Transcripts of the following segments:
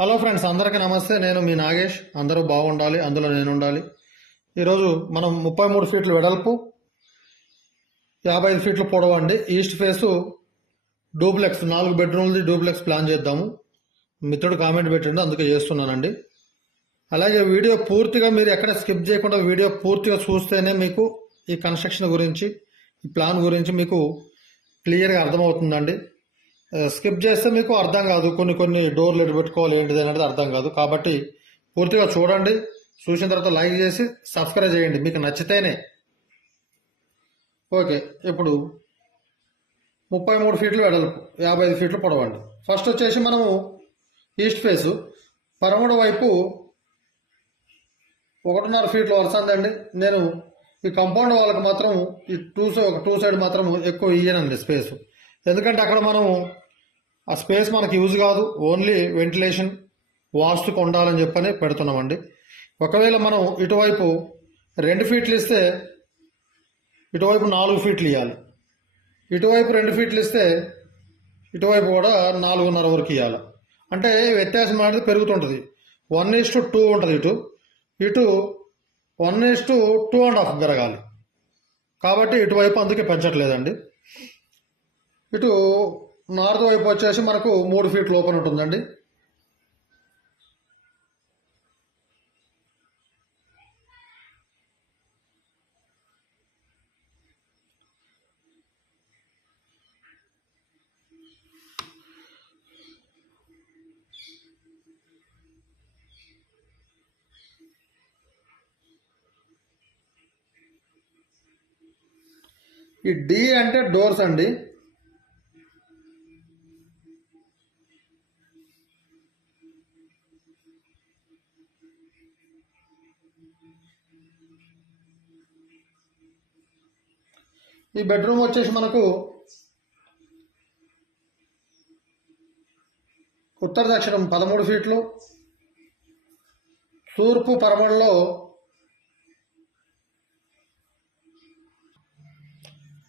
Hello friends అందరికీ నమస్తే. నేను మీ నాగేష్. అందరూ బాగుండాలి అందులో నేను ఉండాలి ఈరోజు మనం ముప్పై మూడు ఫీట్లు వెడల్పు యాభై ఐదు ఫీట్లు పొడవు అండి. ఈస్ట్ ఫేసు డూప్లెక్స్ నాలుగు బెడ్రూమ్లది డూప్లెక్స్ ప్లాన్ చేద్దాము. మిత్రుడు కామెంట్ పెట్టండి అందుకే చేస్తున్నానండి. అలాగే వీడియో పూర్తిగా మీరు ఎక్కడ స్కిప్ చేయకుండా వీడియో పూర్తిగా చూస్తేనే మీకు ఈ కన్స్ట్రక్షన్ గురించి ఈ ప్లాన్ గురించి మీకు క్లియర్గా అర్థమవుతుందండి. స్కిప్ చేస్తే మీకు అర్థం కాదు. కొన్ని కొన్ని డోర్లు ఎటు పెట్టుకోవాలి ఏంటిది అనేది అర్థం కాదు. కాబట్టి పూర్తిగా చూడండి. చూసిన తర్వాత లైక్ చేసి సబ్స్క్రైబ్ చేయండి. మీకు నచ్చితేనే. ఓకే ఇప్పుడు ముప్పై మూడు ఫీట్లు వెడల్పు యాభై ఐదు ఫీట్లు పొడవండి. ఫస్ట్ వచ్చేసి మనము ఈస్ట్ ఫేసు. పరమడు వైపు ఒకటిన్నర ఫీట్లు వరుసందండి నేను ఈ కంపౌండ్ వాళ్ళకి మాత్రం ఈ టూ సై- టూ సైడ్ మాత్రం ఎక్కువ ఇయ్యనండి స్పేస్. ఎందుకంటే అక్కడ మనం ఆ స్పేస్ మనకి యూజ్ కాదు. ఓన్లీ వెంటిలేషన్ వాస్తుకు ఉండాలని చెప్పని పెడుతున్నామండి. ఒకవేళ మనం ఇటువైపు రెండు ఫీట్లు ఇస్తే ఇటువైపు నాలుగు ఫీట్లు ఇవ్వాలి ఇటువైపు రెండు ఫీట్లు ఇస్తే ఇటువైపు కూడా నాలుగున్నర వరకు ఇవ్వాలి అంటే వ్యత్యాసం అనేది పెరుగుతుంటుంది. వన్ ఈస్ టు టూ ఉంటుంది ఇటు. ఇటు one is to two and half పెరగాలి కాబట్టి ఇటువైపు అందుకే పెంచట్లేదండి. ఇటు నార్త్ వైపు వచ్చేసి మనకు మూడు ఫీట్లు ఓపెన్ ఉంటుందండి. ఈ డి అంటే డోర్స్ అండి. ఈ బెడ్రూమ్ వచ్చేసి మనకు ఉత్తర దక్షిణం పదమూడు ఫీట్లు తూర్పు పరమడలో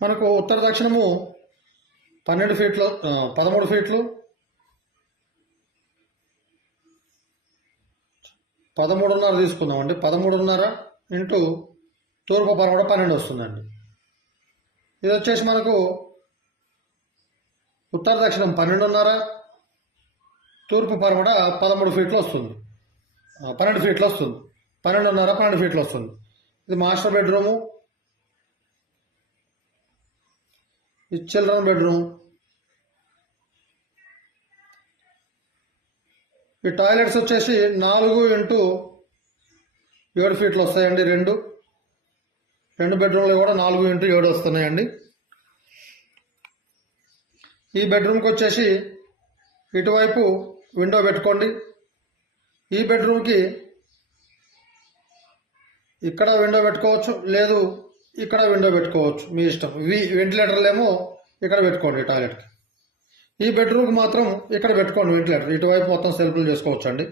మనకు ఉత్తర దక్షిణము పన్నెండు ఫీట్లు పదమూడు ఫీట్లు పదమూడున్నర తీసుకుందామండి. పదమూడున్నర ఇంటూ తూర్పు పరమడ పన్నెండు వస్తుందండి. ఇది వచ్చేసి మనకు ఉత్తర దక్షిణం పన్నెండున్నర తూర్పు పరమడ పదమూడు ఫీట్లు వస్తుంది. పన్నెండు ఫీట్లు వస్తుంది. పన్నెండున్నర పన్నెండు ఫీట్లు వస్తుంది. ఇది మాస్టర్ బెడ్రూము. ఇది చిల్డ్రన్ బెడ్రూమ్. ఈ టాయిలెట్స్ వచ్చేసి నాలుగు ఇంటూ ఏడు ఫీట్లు వస్తాయండి రెండు. రెండు బెడ్రూమ్లు కూడా నాలుగు ఇంటూ ఏడు వస్తున్నాయండి. ఈ బెడ్రూమ్కి వచ్చేసి ఇటువైపు విండో పెట్టుకోండి. ఈ బెడ్రూమ్కి ఇక్కడ విండో పెట్టుకోవచ్చు లేదు ఇక్కడ విండో పెట్టుకోవచ్చు మీ ఇష్టం. వి వెంటిలేటర్లు ఏమో ఇక్కడ పెట్టుకోండి టాయిలెట్కి. ఈ బెడ్రూమ్కి మాత్రం ఇక్కడ పెట్టుకోండి వెంటిలేటర్. ఇటువైపు మొత్తం సెల్ఫ్లు చేసుకోవచ్చు అండి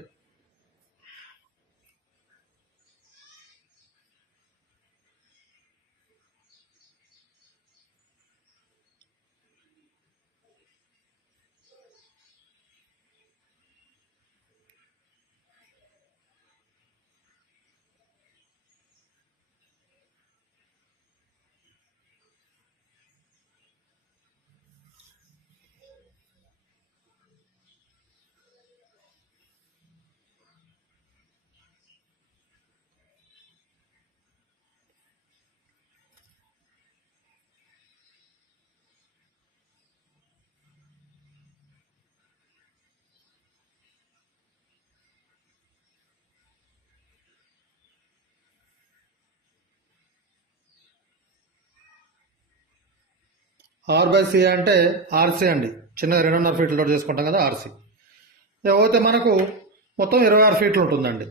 ఆర్ బై సి అంటే ఆర్సీ అండి. చిన్న రెండున్నర ఫీట్లు లోడ్ చేసుకుంటాం కదా ఆర్సీ ఇకపోతే మనకు మొత్తం ఇరవై ఆరు ఫీట్లు ఉంటుందండి.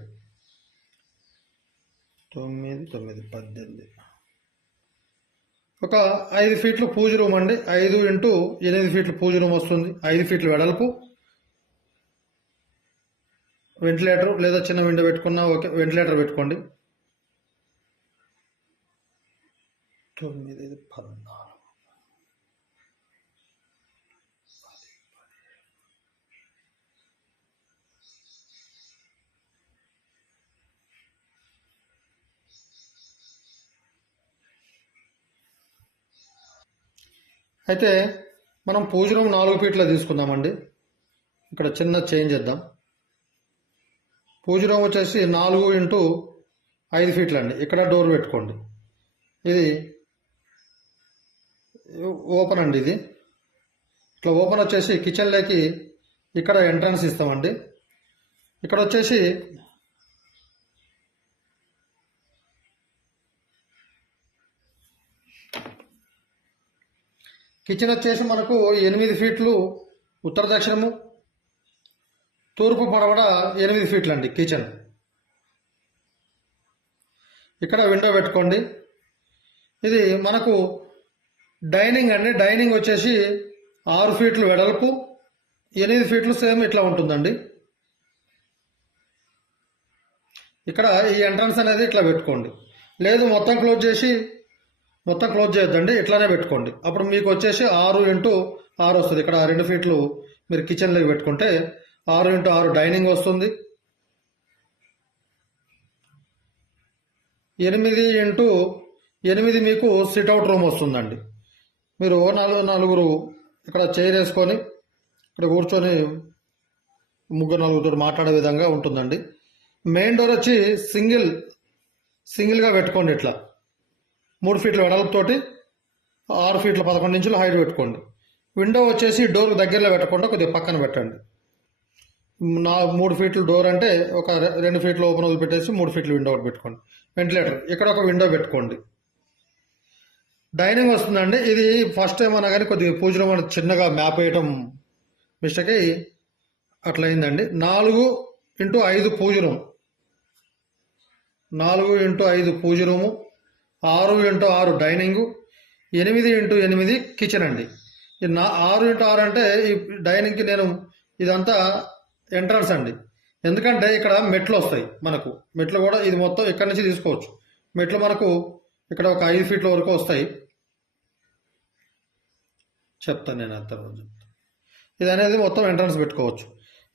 తొమ్మిది తొమ్మిది పద్దెనిమిది. ఒక ఐదు ఫీట్లు పూజ రూమ్ అండి. ఐదు ఇంటూ ఎనిమిది ఫీట్లు పూజ రూమ్ వస్తుంది. ఐదు ఫీట్లు వెడల్పు. వెంటిలేటర్ లేదా చిన్న విండో పెట్టుకున్నా ఓకే. వెంటిలేటర్ పెట్టుకోండి. తొమ్మిది పద్నాలుగు. అయితే మనం పూజ రూమ్ నాలుగు ఫీట్లో తీసుకుందామండి. ఇక్కడ చిన్న చేంజ్ చేద్దాం. పూజ రూమ్ వచ్చేసి నాలుగు ఇంటూ ఐదు ఫీట్లు అండి ఇక్కడ డోర్ పెట్టుకోండి. ఇది ఓపెన్ అండి ఇది. ఇట్లా ఓపెన్ వచ్చేసి కిచెన్లోకి ఇక్కడ ఎంట్రన్స్ ఇస్తామండి. ఇక్కడ వచ్చేసి కిచెన్ వచ్చేసి మనకు ఎనిమిది ఫీట్లు ఉత్తర దక్షిణము తూర్పు పడవడ ఎనిమిది ఫీట్లు అండి కిచెన్. ఇక్కడ విండో పెట్టుకోండి. ఇది మనకు డైనింగ్ అండి. డైనింగ్ వచ్చేసి ఆరు ఫీట్లు వెడల్పు ఎనిమిది ఫీట్లు సేమ్ ఇట్లా ఉంటుందండి. ఇక్కడ ఈ ఎంట్రన్స్ అనేది ఇట్లా పెట్టుకోండి. లేదు మొత్తం క్లోజ్ చేసి మొత్తం క్లోజ్ చేయొద్దండి ఇట్లానే పెట్టుకోండి. అప్పుడు మీకు వచ్చేసి ఆరు ఇంటూ ఆరు వస్తుంది. ఇక్కడ రెండు ఫీట్లు మీరు కిచెన్లోకి పెట్టుకుంటే ఆరు ఇంటూ ఆరు డైనింగ్ వస్తుంది. ఎనిమిది ఇంటూ ఎనిమిది మీకు సిట్అవుట్ రూమ్ వస్తుందండి. మీరు నాలుగు నలుగురు ఇక్కడ చైర్ వేసుకొని ఇక్కడ కూర్చొని ముగ్గురు నలుగురితో మాట్లాడే విధంగా ఉంటుందండి. మెయిన్ డోర్ వచ్చి సింగిల్ సింగిల్గా పెట్టుకోండి ఇట్లా. మూడు ఫీట్ల వెడల్పుతోటి ఆరు ఫీట్ల పదకొండు ఇంచులు హైట్ పెట్టుకోండి. విండో వచ్చేసి డోర్ దగ్గరలో పెట్టకుండా కొద్దిగా పక్కన పెట్టండి. నా మూడు ఫీట్ల డోర్ అంటే ఒక రెండు ఫీట్లు ఓపెన్ వదిలిపెట్టేసి మూడు ఫీట్లు విండో ఒకటి పెట్టుకోండి. వెంటిలేటర్ ఇక్కడ ఒక విండో పెట్టుకోండి. డైనింగ్ వస్తుందండి. ఇది ఫస్ట్ టైం అన్నా కానీ కొద్దిగా పూజలో మనం చిన్నగా మ్యాప్ వేయటం మిస్టేక్ అయ్యి అట్లయిందండి. నాలుగు ఇంటూ ఐదు పూజ రూమ్. నాలుగు ఇంటూ ఐదు పూజ రూము. ఆరు ఇంటూ ఆరు డైనింగు ఎనిమిది ఇంటూ ఎనిమిది కిచెన్ అండి. నా ఆరు ఇంటూ ఆరు అంటే ఈ డైనింగ్కి నేను ఇదంతా ఎంట్రన్స్ అండి. ఎందుకంటే ఇక్కడ మెట్లు వస్తాయి మనకు. మెట్లు కూడా ఇది మొత్తం ఇక్కడి నుంచి తీసుకోవచ్చు. మెట్లు మనకు ఇక్కడ ఒక ఐదు ఫీట్ల వరకు వస్తాయి. చెప్తాను నేను అంత రోజు ఇది అనేది మొత్తం ఎంట్రన్స్ పెట్టుకోవచ్చు.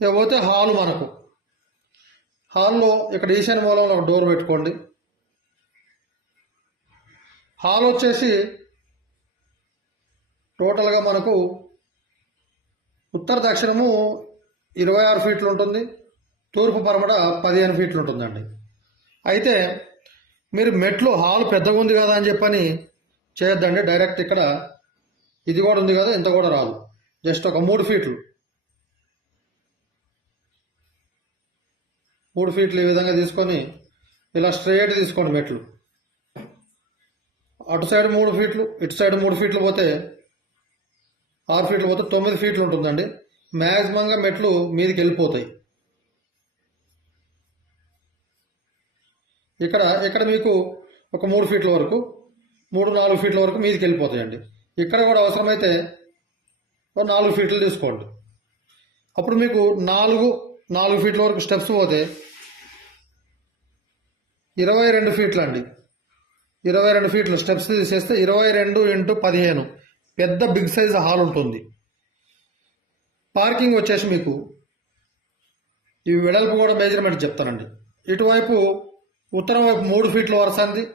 ఇకపోతే హాల్ మనకు. హాల్లో ఇక్కడ ఈశాన్య మూలంలో ఒక డోర్ పెట్టుకోండి. హాల్ వచ్చేసి టోటల్గా మనకు ఉత్తర దక్షిణము ఇరవై ఆరు ఫీట్లు ఉంటుంది తూర్పు పరమట పదిహేను ఫీట్లు ఉంటుందండి. అయితే మీరు మెట్లు హాల్ పెద్దగా ఉంది కదా అని చెప్పని చేయొద్దండి డైరెక్ట్ ఇక్కడ ఇది కూడా ఉంది కదా ఇంత కూడా రాదు. జస్ట్ ఒక మూడు ఫీట్లు. మూడు ఫీట్లు ఈ విధంగా తీసుకొని ఇలా స్ట్రైట్ తీసుకోండి మెట్లు. అటు సైడ్ మూడు ఫీట్లు ఇటు సైడ్ మూడు ఫీట్లు పోతే ఆరు ఫీట్లు పోతే తొమ్మిది ఫీట్లు ఉంటుందండి. మ్యాక్సిమంగా మెట్లు మీదికి వెళ్ళిపోతాయి. ఇక్కడ ఇక్కడ మీకు ఒక మూడు ఫీట్ల వరకు మూడు నాలుగు ఫీట్ల వరకు మీదికి వెళ్ళిపోతాయండి. ఇక్కడ కూడా అవసరమైతే ఒక నాలుగు ఫీట్లు తీసుకోండి. అప్పుడు మీకు నాలుగు నాలుగు ఫీట్ల వరకు స్టెప్స్ పోతే ఇరవై రెండు ఫీట్లు అండి ఇరవై రెండు ఫీట్లు స్టెప్స్ తీసేస్తే ఇరవై రెండు ఇంటూ పదిహేను. పెద్ద బిగ్ సైజ్ హాల్ ఉంటుంది. పార్కింగ్ వచ్చేసి మీకు ఈ వెడల్పు కూడా మెజర్మెంట్ చెప్తానండి. ఇటువైపు ఉత్తరం వైపు మూడు ఫీట్ల వరసంది.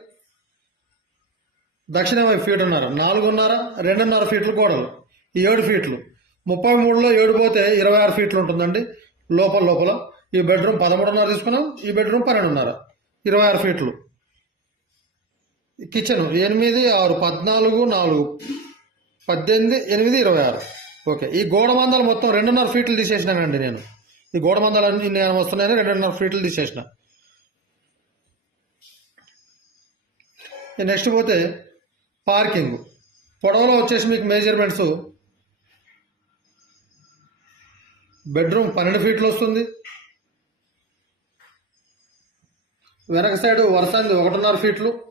దక్షిణం వైపు ఫీటున్నర నాలుగున్నర రెండున్నర ఫీట్లు గోడలు ఈ ఏడు ఫీట్లు. ముప్పై మూడులో ఏడు పోతే ఇరవై ఆరు ఫీట్లు ఉంటుందండి. లోపల లోపల. ఈ బెడ్రూమ్ పదమూడున్నర తీసుకున్నాం ఈ బెడ్రూమ్ పన్నెండున్నర. ఇరవై ఆరు ఫీట్లు. కిచెన్ ఎనిమిది ఆరు పద్నాలుగు నాలుగు పద్దెనిమిది ఎనిమిది ఇరవై ఆరు. ఓకే. ఈ గోడ మందాలు మొత్తం రెండున్నర ఫీట్లు తీసేసినానండి నేను. ఈ గోడ మందాలు అన్ని నేను వస్తున్నాయని రెండున్నర ఫీట్లు తీసేసిన. నెక్స్ట్ పోతే పార్కింగ్. పొడవలో వచ్చేసి మీకు మెజర్మెంట్స్ బెడ్రూమ్ పన్నెండు ఫీట్లు వస్తుంది. వెనక సైడ్ వరుసంది ఒకటిన్నర ఫీట్లు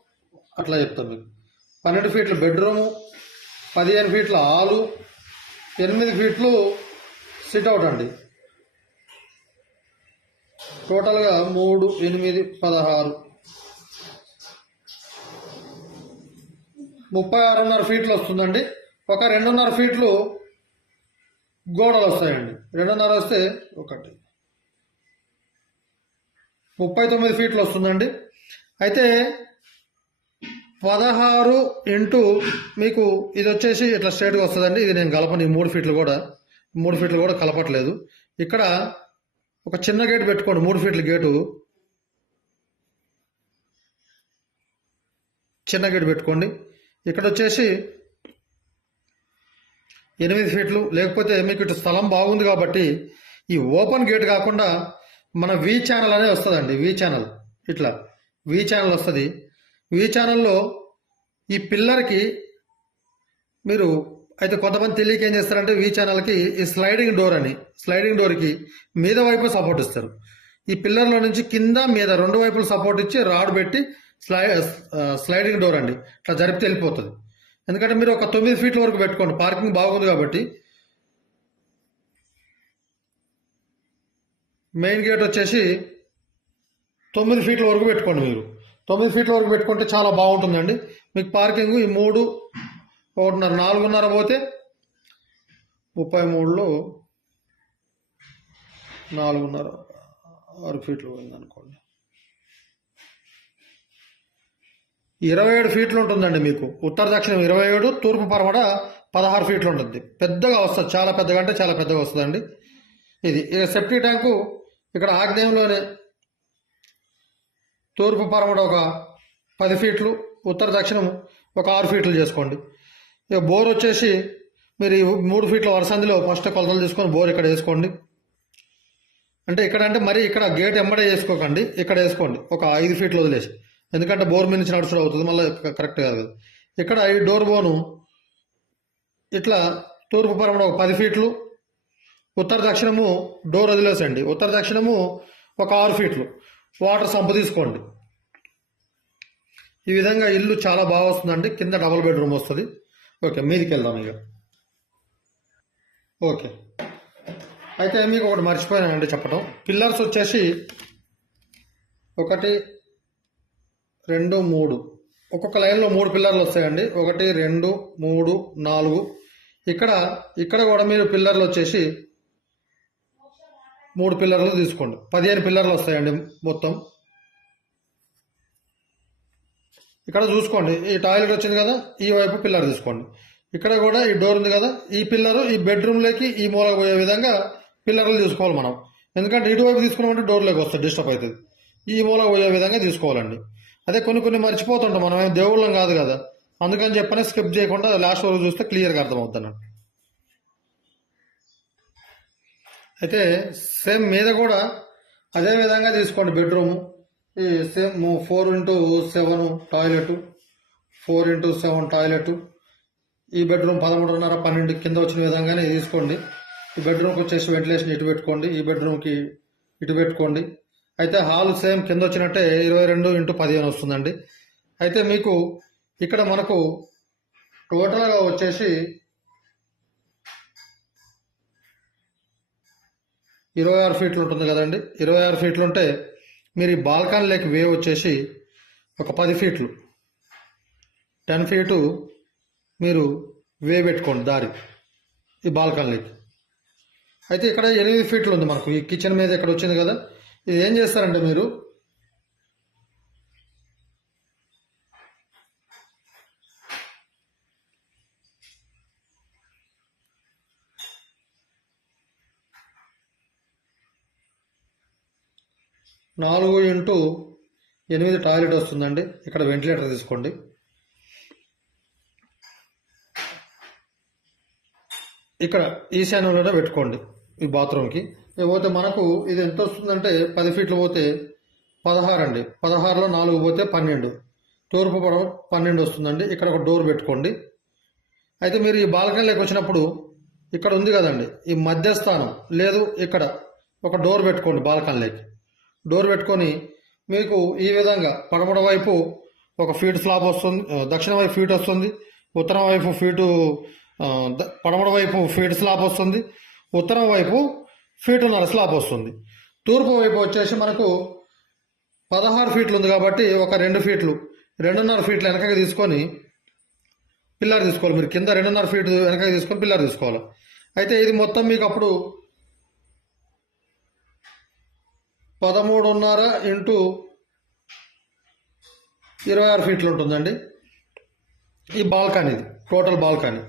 అట్లా చెప్తాను మీకు పన్నెండు ఫీట్ల బెడ్రూము పదిహేను ఫీట్ల హాలు ఎనిమిది ఫీట్లు సిట్అవుట్ అండి. టోటల్గా మూడు ఎనిమిది పదహారు. ముప్పై ఆరున్నర ఫీట్లు వస్తుందండి. ఒక రెండున్నర ఫీట్లు గోడలు వస్తాయండి. రెండున్నర వస్తే ఒకటి. ముప్పై తొమ్మిది ఫీట్లు వస్తుందండి. అయితే పదహారు ఇంటూ మీకు ఇది వచ్చేసి ఇట్లా స్ట్రేట్గా వస్తుందండి. ఇది నేను కలపను. ఈ మూడు ఫీట్లు కూడా మూడు ఫీట్లు కూడా కలపట్లేదు. ఇక్కడ ఒక చిన్న గేటు పెట్టుకోండి. మూడు ఫీట్ల గేటు చిన్న గేటు పెట్టుకోండి. ఇక్కడ వచ్చేసి ఎనిమిది ఫీట్లు లేకపోతే మీకు ఇటు స్థలం బాగుంది కాబట్టి ఈ ఓపెన్ గేట్ కాకుండా మన వి ఛానల్ అనేది వస్తుందండి. వి ఛానల్ ఇట్లా వి ఛానల్ వస్తుంది. వి ఛానల్లో ఈ పిల్లర్కి మీరు అయితే కొంతమంది తెలియక ఏం చేస్తారంటే వీ ఛానల్కి ఈ స్లైడింగ్ డోర్ అని స్లైడింగ్ డోర్కి మీద వైపు సపోర్ట్ ఇస్తారు. ఈ పిల్లర్లో నుంచి కింద మీద రెండు వైపులు సపోర్ట్ ఇచ్చి రాడ్ పెట్టి స్లై స్లైడింగ్ డోర్ అండి. ఇట్లా జరిపితే వెళ్ళిపోతుంది. ఎందుకంటే మీరు ఒక తొమ్మిది ఫీట్ల వరకు పెట్టుకోండి. పార్కింగ్ బాగుంది కాబట్టి. మెయిన్ గేట్ వచ్చేసి తొమ్మిది ఫీట్ల వరకు పెట్టుకోండి మీరు. తొమ్మిది ఫీట్ల వరకు పెట్టుకుంటే చాలా బాగుంటుందండి. మీకు పార్కింగ్ ఈ మూడు ఒకటిన్నర నాలుగున్నర పోతే ముప్పై మూడులో నాలుగున్నర ఆరు ఫీట్లు పోయింది అనుకోండి ఇరవై ఏడు ఫీట్లు ఉంటుందండి మీకు. ఉత్తర దక్షిణం ఇరవై ఏడు తూర్పు పరమట పదహారు ఫీట్లు ఉంటుంది. పెద్దగా వస్తుంది చాలా పెద్దగా అంటే చాలా పెద్దగా వస్తుందండి. ఇది ఇక సెప్టీ ట్యాంకు ఇక్కడ ఆగ్నేయంలోనే తూర్పు పరమడ ఒక పది ఫీట్లు ఉత్తర దక్షిణం ఒక ఆరు ఫీట్లు చేసుకోండి. ఇక బోర్ వచ్చేసి మీరు ఈ మూడు ఫీట్ల వరసందిలో ఫస్ట్ కొలతలు తీసుకొని బోర్ ఇక్కడ వేసుకోండి. అంటే ఇక్కడ అంటే మరి ఇక్కడ గేట్ ఎంబడే వేసుకోకండి ఇక్కడ వేసుకోండి. ఒక ఐదు ఫీట్లు వదిలేసి. ఎందుకంటే బోర్ మీద నుంచి నడుచుడు అవుతుంది మళ్ళీ కరెక్ట్ కాదు. ఇక్కడ ఈ డోర్ బోను ఇట్లా తూర్పు పరమడ ఒక పది ఫీట్లు ఉత్తర దక్షిణము డోర్ వదిలేసండి ఉత్తర దక్షిణము ఒక ఆరు ఫీట్లు. వాటర్ సంప తీసుకోండి. ఈ విధంగా ఇల్లు చాలా బాగా వస్తుందండి. కింద డబుల్ బెడ్రూమ్ వస్తుంది. ఓకే మీదికి వెళ్దాం ఇక. ఓకే. అయితే మీకు ఒకటి మర్చిపోయానండి చెప్పడం పిల్లర్స్ వచ్చేసి ఒకటి రెండు మూడు. ఒక్కొక్క లైన్లో మూడు పిల్లర్లు వస్తాయండి. ఒకటి రెండు మూడు నాలుగు. ఇక్కడ ఇక్కడ కూడా మీరు పిల్లర్లు వచ్చేసి మూడు పిల్లర్లు తీసుకోండి. పదిహేను పిల్లర్లు వస్తాయండి మొత్తం. ఇక్కడ చూసుకోండి ఈ టాయిలెట్ వచ్చింది కదా ఈ వైపు పిల్లర్ తీసుకోండి. ఇక్కడ కూడా ఈ డోర్ ఉంది కదా ఈ పిల్లరు ఈ బెడ్రూమ్లోకి ఈ మూల పోయే విధంగా పిల్లర్లు తీసుకోవాలి మనం. ఎందుకంటే ఇటువైపు తీసుకున్నామంటే డోర్లోకి వస్తుంది డిస్టర్బ్ అవుతుంది. ఈ మూల పోయే విధంగా తీసుకోవాలండి. అదే కొన్ని కొన్ని మర్చిపోతుంటాం మనం ఏం దేవుళ్ళం కాదు కదా. అందుకని చెప్పని స్కిప్ చేయకుండా లాస్ట్ వరకు చూస్తే క్లియర్గా అర్థమవుతుంది అయితే సేమ్ మీద కూడా అదే విధంగా తీసుకోండి బెడ్రూమ్. ఈ same four into seven toilet four into seven toilet ఈ బెడ్రూమ్ పదమూడున్నర పన్నెండు కింద వచ్చిన విధంగానే తీసుకోండి. ఈ బెడ్రూమ్కి వచ్చేసి వెంటిలేషన్ ఇటు పెట్టుకోండి ఈ బెడ్రూమ్కి ఇటు పెట్టుకోండి. అయితే హాల్ సేమ్ కింద వచ్చినట్టే ఇరవై రెండు ఇంటూ పదిహేను వస్తుందండి. అయితే మీకు ఇక్కడ మనకు టోటల్గా వచ్చేసి ఇరవై ఆరు ఫీట్లు ఉంటుంది కదండి. ఇరవై ఆరు ఫీట్లు ఉంటే మీరు ఈ బాల్కాన్ లేక్ వేవ్ వచ్చేసి ఒక పది ఫీట్లు. టెన్ ఫీటు మీరు వే పెట్టుకోండి దారి ఈ బాల్కాన్ లేక్. అయితే ఇక్కడ ఎనిమిది ఫీట్లు ఉంది మనకు. ఈ కిచెన్ మీద ఇక్కడ వచ్చింది కదా. ఇది ఏం చేస్తారంటే మీరు నాలుగు ఇంటూ ఎనిమిది టాయిలెట్ వస్తుందండి. ఇక్కడ వెంటిలేటర్ తీసుకోండి. ఇక్కడ ఈశాన్యంలోనే పెట్టుకోండి ఈ బాత్రూమ్కి. ఇక పోతే మనకు ఇది ఎంత వస్తుందంటే పది ఫీట్లు పోతే పదహారు అండి. పదహారులో నాలుగు పోతే పన్నెండు. తూర్పు పొడవు పన్నెండు వస్తుందండి. ఇక్కడ ఒక డోర్ పెట్టుకోండి. అయితే మీరు ఈ బాల్కనీలోకి వచ్చినప్పుడు ఇక్కడ ఉంది కదండి. ఈ మధ్యస్థానం లేదు ఇక్కడ ఒక డోర్ పెట్టుకోండి బాల్కనీలోకి. డోర్ పెట్టుకొని మీకు ఈ విధంగా పడమడ వైపు ఒక ఫీట్ స్లాబ్ వస్తుంది దక్షిణ వైపు ఫీట్ వస్తుంది ఉత్తరం వైపు ఫీటు పడమడ వైపు ఫీట్ స్లాబ్ వస్తుంది ఉత్తరం వైపు ఫీటున్నర స్లాబ్ వస్తుంది. తూర్పు వైపు వచ్చేసి మనకు పదహారు ఫీట్లు ఉంది కాబట్టి ఒక రెండు ఫీట్లు రెండున్నర ఫీట్లు వెనకకి తీసుకొని పిల్లర్ తీసుకోవాలి. మీరు కింద రెండున్నర ఫీట్ వెనకకి తీసుకొని పిల్లర్ తీసుకోవాలి. అయితే ఇది మొత్తం మీకు అప్పుడు పదమూడున్నర ఇంటూ ఇరవై ఆరు ఫీట్లు ఉంటుందండి. ఈ బాల్కానీ ఇది టోటల్ బాల్కనీ.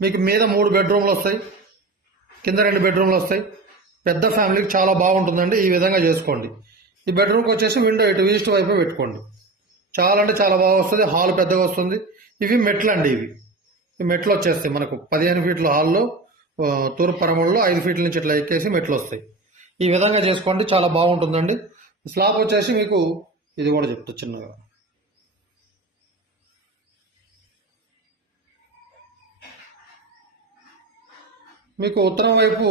మీకు మీద మూడు బెడ్రూమ్లు వస్తాయి కింద రెండు బెడ్రూమ్లు వస్తాయి. పెద్ద ఫ్యామిలీకి చాలా బాగుంటుందండి ఈ విధంగా చేసుకోండి. ఈ బెడ్రూమ్కి వచ్చేసి విండో ఇటు ఈస్ట్ వైపు పెట్టుకోండి. చాలా అంటే చాలా బాగా వస్తుంది హాల్ పెద్దగా వస్తుంది. ఇవి మెట్లు అండి ఇవి. ఈ మెట్లు వచ్చేస్తాయి మనకు పదిహేను ఫీట్ల హాల్లో. తూర్పు పరమల్లో ఐదు ఫీట్ల నుంచి ఇట్లా ఎక్కేసి మెట్లు వస్తాయి. ఈ విధంగా చేసుకోండి చాలా బాగుంటుందండి. స్లాబ్ వచ్చేసి మీకు ఇది కూడా చెప్తా చిన్నగా. మీకు ఉత్తరం వైపు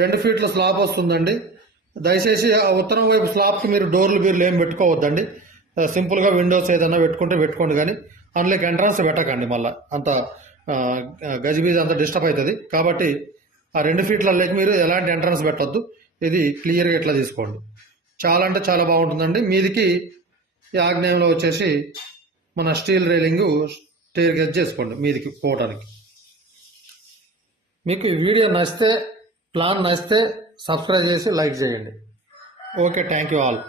రెండు ఫీట్ల స్లాబ్ వస్తుందండి. దయచేసి ఆ ఉత్తరం వైపు స్లాబ్కి మీరు డోర్లు బీర్లు ఏం పెట్టుకోవద్దండి. సింపుల్గా విండోస్ ఏదైనా పెట్టుకుంటే పెట్టుకోండి కానీ అందులోకి ఎంట్రన్స్ పెట్టకండి మళ్ళీ. అంత గజిబీజ్ అంత డిస్టర్బ్ అవుతుంది. కాబట్టి ఆ రెండు ఫీట్లలోకి మీరు ఎలాంటి ఎంట్రన్స్ పెట్టద్దు. ఇది క్లియర్గా ఇట్లా తీసుకోండి. చాలా అంటే చాలా బాగుంటుందండి. మీదికి ఈ ఆగ్నేయంలో వచ్చేసి మన స్టీల్ రైలింగ్ స్టేర్ గెజ్ చేసుకోండి మీదికి పోవడానికి మీకు ఈ వీడియో నచ్చితే ప్లాన్ నచ్చితే సబ్స్క్రైబ్ చేసి లైక్ చేయండి. Okay thank you all